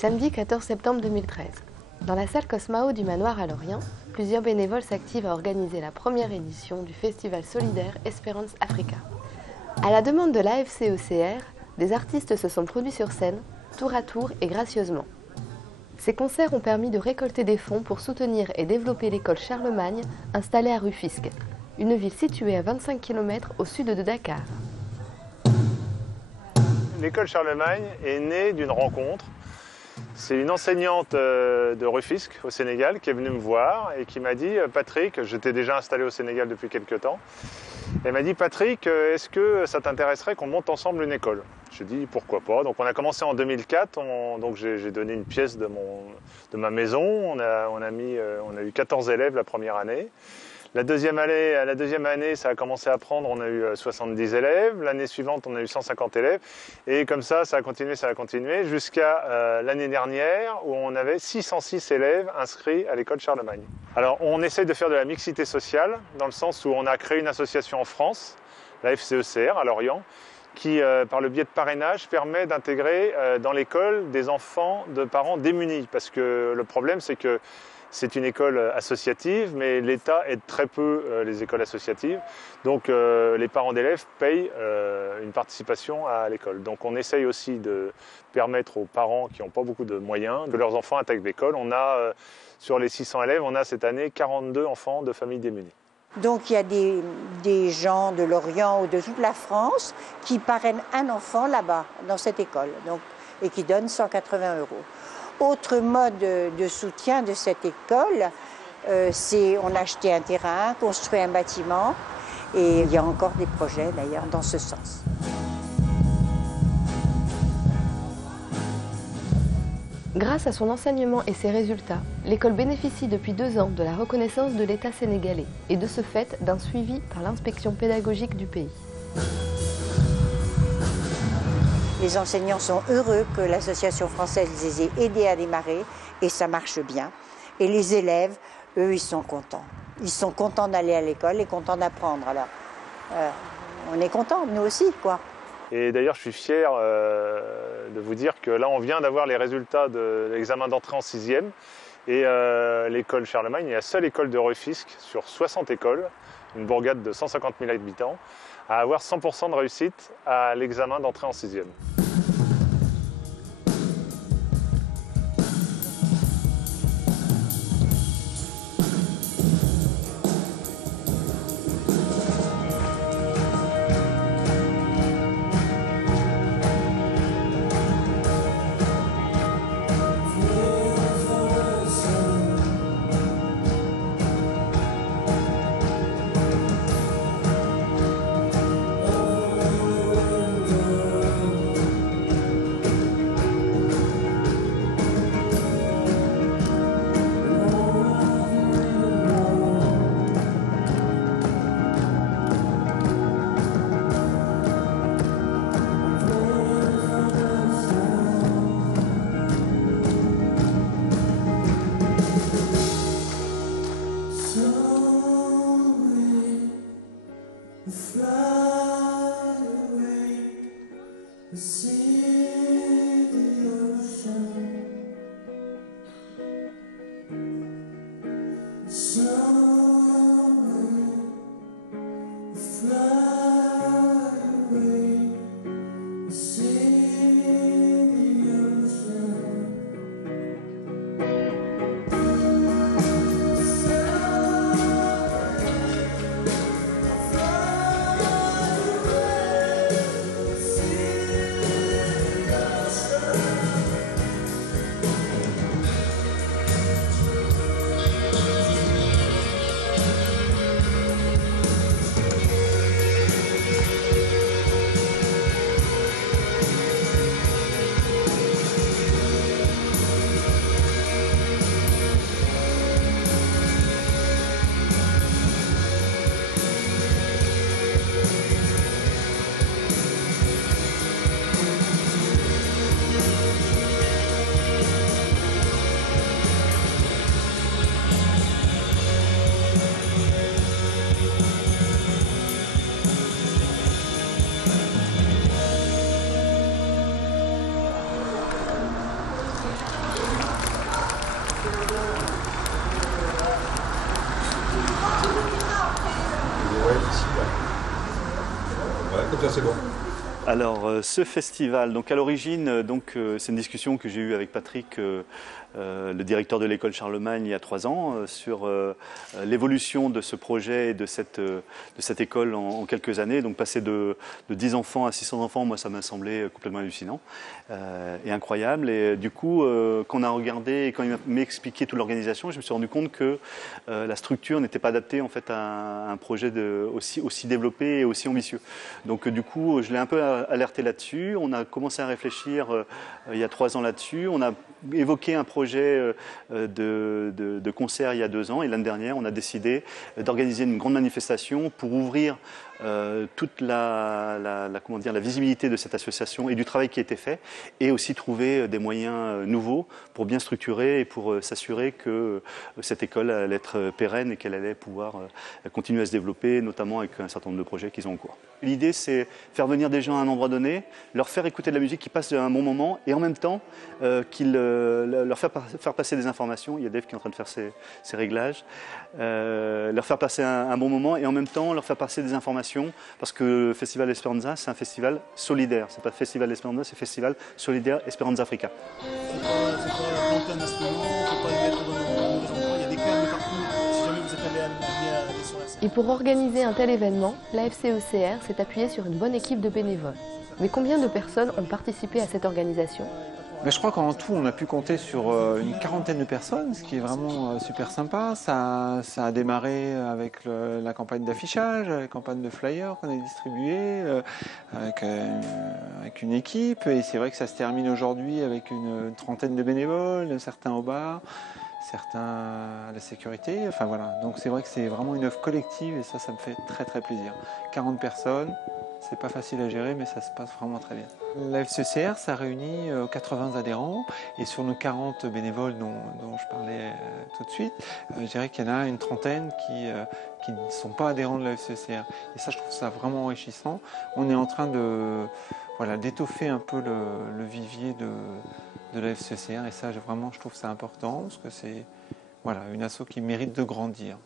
Samedi 14 septembre 2013. Dans la salle Cosmao du Manoir à Lorient, plusieurs bénévoles s'activent à organiser la première édition du festival solidaire Espérance Africa. À la demande de l'AFC-ECR, des artistes se sont produits sur scène, tour à tour et gracieusement. Ces concerts ont permis de récolter des fonds pour soutenir et développer l'école Charlemagne installée à Rufisque, une ville située à 25 km au sud de Dakar. L'école Charlemagne est née d'une rencontre. C'est une enseignante de Rufisque au Sénégal qui est venue me voir et qui m'a dit « Patrick, j'étais déjà installé au Sénégal depuis quelques temps, elle m'a dit « Patrick, est-ce que ça t'intéresserait qu'on monte ensemble une école ?» Je dis « Pourquoi pas ?» Donc on a commencé en 2004, donc j'ai donné une pièce de ma maison, on a eu 14 élèves la première année. La deuxième année, ça a commencé à prendre, on a eu 70 élèves. L'année suivante, on a eu 150 élèves. Et comme ça a continué, jusqu'à l'année dernière où on avait 606 élèves inscrits à l'école Charlemagne. Alors, on essaye de faire de la mixité sociale, dans le sens où on a créé une association en France, la FCECR à Lorient, qui, par le biais de parrainage, permet d'intégrer dans l'école des enfants de parents démunis. Parce que le problème, c'est que c'est une école associative, mais l'État aide très peu les écoles associatives. Donc les parents d'élèves payent une participation à l'école. Donc on essaye aussi de permettre aux parents qui n'ont pas beaucoup de moyens que leurs enfants intègrent l'école. On a, sur les 600 élèves, on a cette année 42 enfants de familles démunies. Donc il y a des gens de Lorient ou de toute la France qui parrainent un enfant là-bas, dans cette école, et qui donnent 180 €. Autre mode de soutien de cette école, c'est on a acheté un terrain, construit un bâtiment, et il y a encore des projets d'ailleurs dans ce sens. Grâce à son enseignement et ses résultats, l'école bénéficie depuis 2 ans de la reconnaissance de l'État sénégalais et de ce fait d'un suivi par l'inspection pédagogique du pays. Les enseignants sont heureux que l'association française les ait aidés à démarrer et ça marche bien. Et les élèves, eux, ils sont contents. Ils sont contents d'aller à l'école et contents d'apprendre. Alors, on est contents, nous aussi, quoi. Et d'ailleurs, je suis fier de vous dire que là, on vient d'avoir les résultats de l'examen d'entrée en 6e. Et l'école Charlemagne est la seule école de Rufisque sur 60 écoles, une bourgade de 150 000 habitants, à avoir 100% de réussite à l'examen d'entrée en 6e. Alors, ce festival, donc à l'origine, c'est une discussion que j'ai eue avec Patrick, le directeur de l'école Charlemagne, il y a 3 ans, sur l'évolution de ce projet et de cette école en quelques années. Donc, passer de 10 enfants à 600 enfants, moi, ça m'a semblé complètement hallucinant et incroyable. Et du coup, quand on a regardé et quand il m'a expliqué toute l'organisation, je me suis rendu compte que la structure n'était pas adaptée en fait à un projet aussi développé et aussi ambitieux. Donc, du coup, je l'ai un peu alerté là-dessus. On a commencé à réfléchir il y a 3 ans là-dessus. On a évoqué un projet de concert il y a 2 ans et l'année dernière, on a décidé d'organiser une grande manifestation pour ouvrir toute la visibilité de cette association et du travail qui a été fait et aussi trouver des moyens nouveaux pour bien structurer et pour s'assurer que cette école allait être pérenne et qu'elle allait pouvoir continuer à se développer, notamment avec un certain nombre de projets qu'ils ont en cours. L'idée, c'est faire venir des gens à un endroit donné, leur faire écouter de la musique qui passe un bon moment et en même temps leur faire passer des informations. Il y a Dave qui est en train de faire ses réglages. Leur faire passer un bon moment et en même temps leur faire passer des informations parce que le Festival Esperanza, c'est un festival solidaire. C'est pas Festival Esperanza, c'est Festival solidaire Esperanza Africa. Faut pas planter un instrument, faut pas le mettre dans le mauvais endroit. Il y a des câbles partout. Si jamais vous êtes amené à aller sur la scène. Et pour organiser un tel événement, l'AFC-ECR s'est appuyé sur une bonne équipe de bénévoles. Mais combien de personnes ont participé à cette organisation ? Mais je crois qu'en tout, on a pu compter sur une 40aine de personnes, ce qui est vraiment super sympa. Ça a démarré avec la campagne d'affichage, la campagne de flyers qu'on a distribuée, avec une équipe. Et c'est vrai que ça se termine aujourd'hui avec une 30aine de bénévoles, certains au bar, certains à la sécurité. Enfin voilà, donc c'est vrai que c'est vraiment une œuvre collective et ça me fait très très plaisir. 40 personnes. C'est pas facile à gérer, mais ça se passe vraiment très bien. La FCCR, ça réunit 80 adhérents et sur nos 40 bénévoles dont je parlais tout de suite, je dirais qu'il y en a une 30aine qui ne sont pas adhérents de la FCCR. Et ça, je trouve ça vraiment enrichissant. On est en train d'étoffer un peu le vivier de la FCCR et ça, vraiment, je trouve ça important parce que c'est une asso qui mérite de grandir.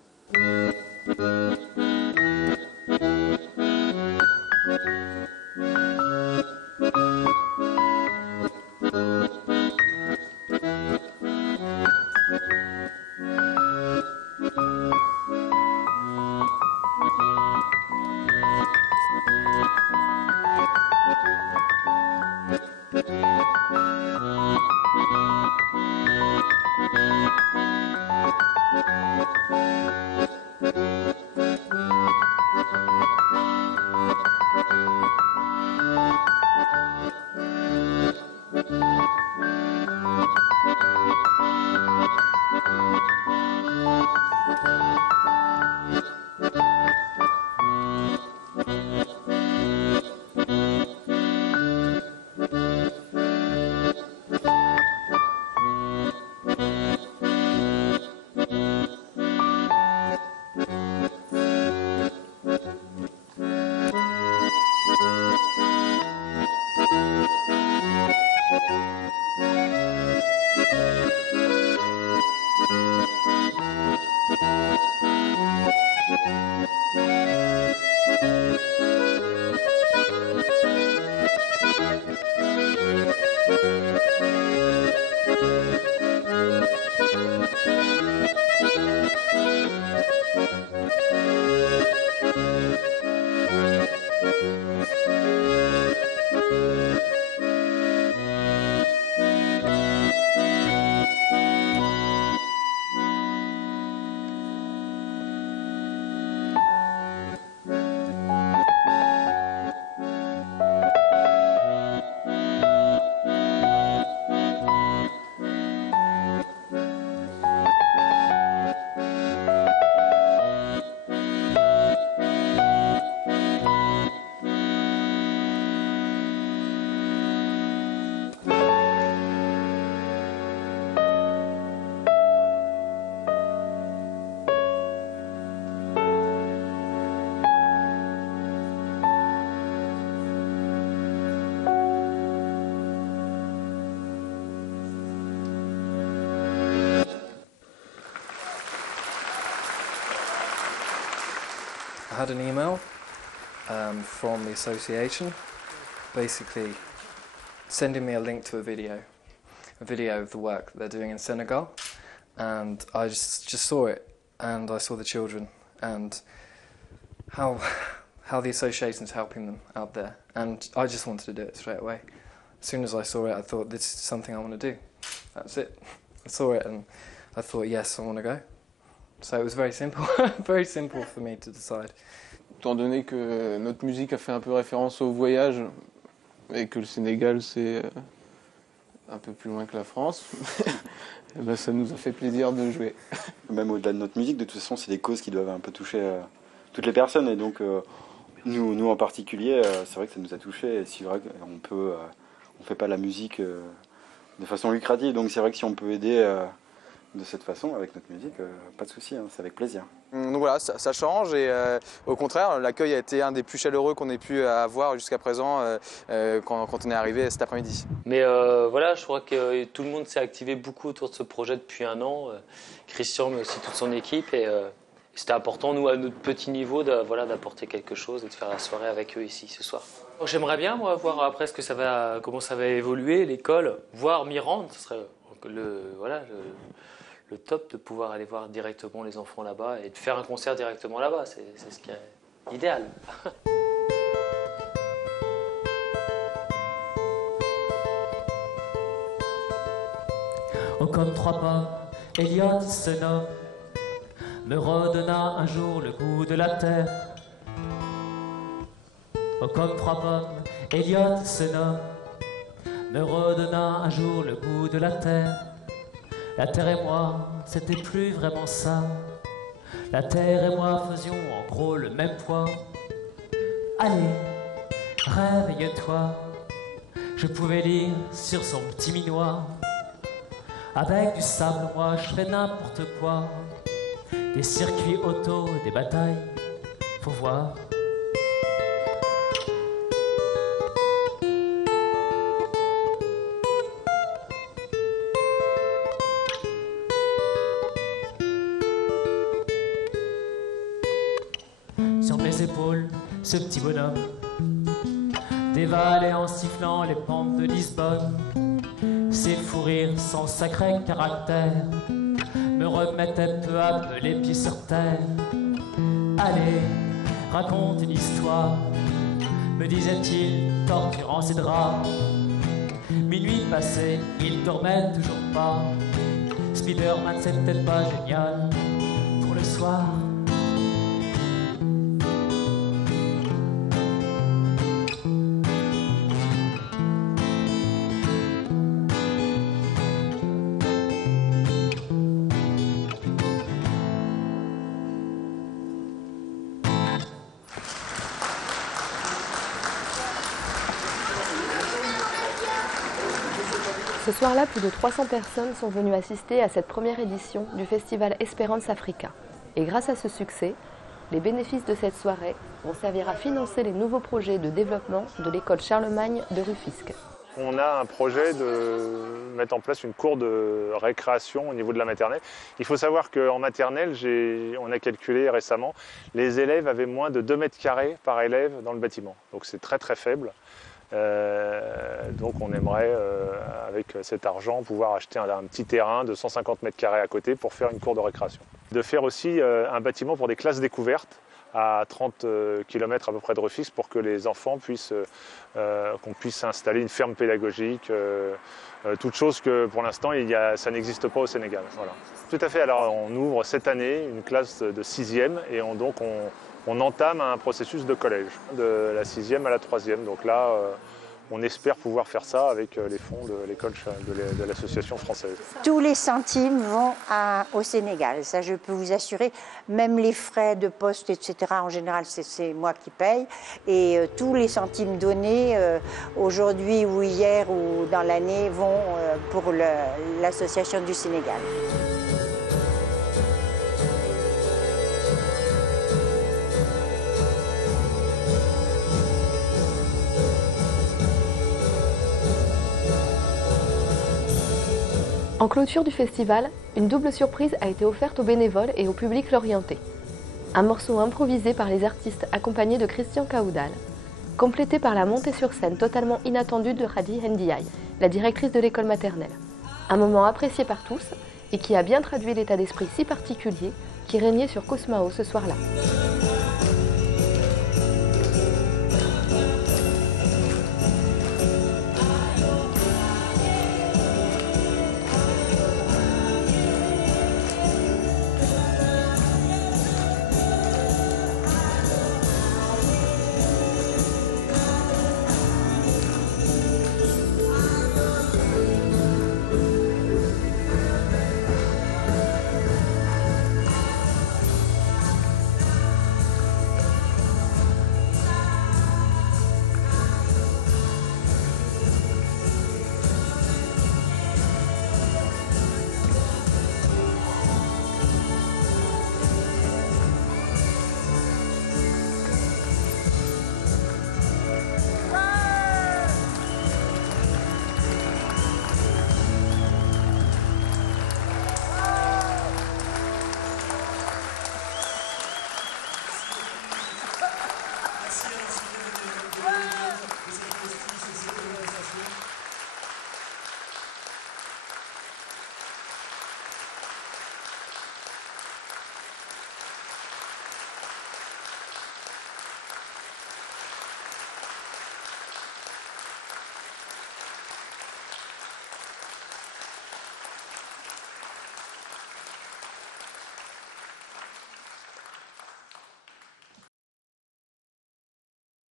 I had an email from the association basically sending me a link to a video of the work that they're doing in Senegal, and I just saw it, and I saw the children and how the association's helping them out there, and I just wanted to do it straight away. As soon as I saw it, I thought, this is something I want to do. That's it. I saw it and I thought, yes, I want to go. So it was very simple, very simple for me to decide. Étant donné que notre musique a fait un peu référence au voyage et que le Sénégal c'est un peu plus loin que la France, et ben ça nous a fait plaisir de jouer. Même au-delà de notre musique, de toute façon, c'est des causes qui doivent un peu toucher toutes les personnes. Et donc, nous en particulier, c'est vrai que ça nous a touchés. Et c'est vrai qu'on fait pas la musique de façon lucrative. Donc c'est vrai que si on peut aider de cette façon, avec notre musique, pas de souci, hein, c'est avec plaisir. Donc voilà, ça change et au contraire, l'accueil a été un des plus chaleureux qu'on ait pu avoir jusqu'à présent quand on est arrivé cet après-midi. Mais voilà, je crois que tout le monde s'est activé beaucoup autour de ce projet depuis un an. Christian, mais aussi toute son équipe. Et c'était important, nous, à notre petit niveau, d'apporter quelque chose et de faire la soirée avec eux ici ce soir. J'aimerais bien, moi, voir après comment ça va évoluer, l'école, voir m'y rendre. Ce serait le top de pouvoir aller voir directement les enfants là-bas et de faire un concert directement là-bas. C'est ce qui est idéal. Oh, comme trois pommes, Elliot se nomme, me redonna un jour le goût de la terre. Oh, comme trois pommes, Elliot se nomme, me redonna un jour le goût de la terre. La terre et moi, c'était plus vraiment ça. La terre et moi faisions en gros le même poids. Allez, réveille-toi. Je pouvais lire sur son petit minois. Avec du sable, moi, je ferais n'importe quoi. Des circuits auto, des batailles, faut voir. Sur mes épaules, ce petit bonhomme dévalait en sifflant les pentes de Lisbonne. Ses fous rires sans sacré caractère me remettaient peu à peu les pieds sur terre. Allez, raconte une histoire, me disait-il, torturant ses draps. Minuit passé, il dormait toujours pas. Spider-Man, c'est peut-être pas génial pour le soir. Ce soir-là, plus de 300 personnes sont venues assister à cette première édition du festival Esperance Africa. Et grâce à ce succès, les bénéfices de cette soirée vont servir à financer les nouveaux projets de développement de l'école Charlemagne de Rufisque. On a un projet de mettre en place une cour de récréation au niveau de la maternelle. Il faut savoir qu'en maternelle, on a calculé récemment, les élèves avaient moins de 2 mètres carrés par élève dans le bâtiment. Donc c'est très très faible. Donc on aimerait, avec cet argent, pouvoir acheter un petit terrain de 150 mètres carrés à côté pour faire une cour de récréation. De faire aussi un bâtiment pour des classes découvertes à 30 km à peu près de Rufisque pour que les enfants puissent, qu'on puisse installer une ferme pédagogique, toute chose que pour l'instant ça n'existe pas au Sénégal. Voilà. Tout à fait, alors on ouvre cette année une classe de 6e et on entame un processus de collège, de la 6e à la 3e. Donc là, on espère pouvoir faire ça avec les fonds de l'école de l'association française. Tous les centimes vont au Sénégal, ça je peux vous assurer. Même les frais de poste, etc., en général, c'est moi qui paye. Et tous les centimes donnés, aujourd'hui ou hier ou dans l'année, vont pour l'association du Sénégal. En clôture du festival, une double surprise a été offerte aux bénévoles et au public lorientais. Un morceau improvisé par les artistes accompagnés de Christian Caoudal complété par la montée sur scène totalement inattendue de Khadi Ndiaye, la directrice de l'école maternelle. Un moment apprécié par tous et qui a bien traduit l'état d'esprit si particulier qui régnait sur Cosmao ce soir-là.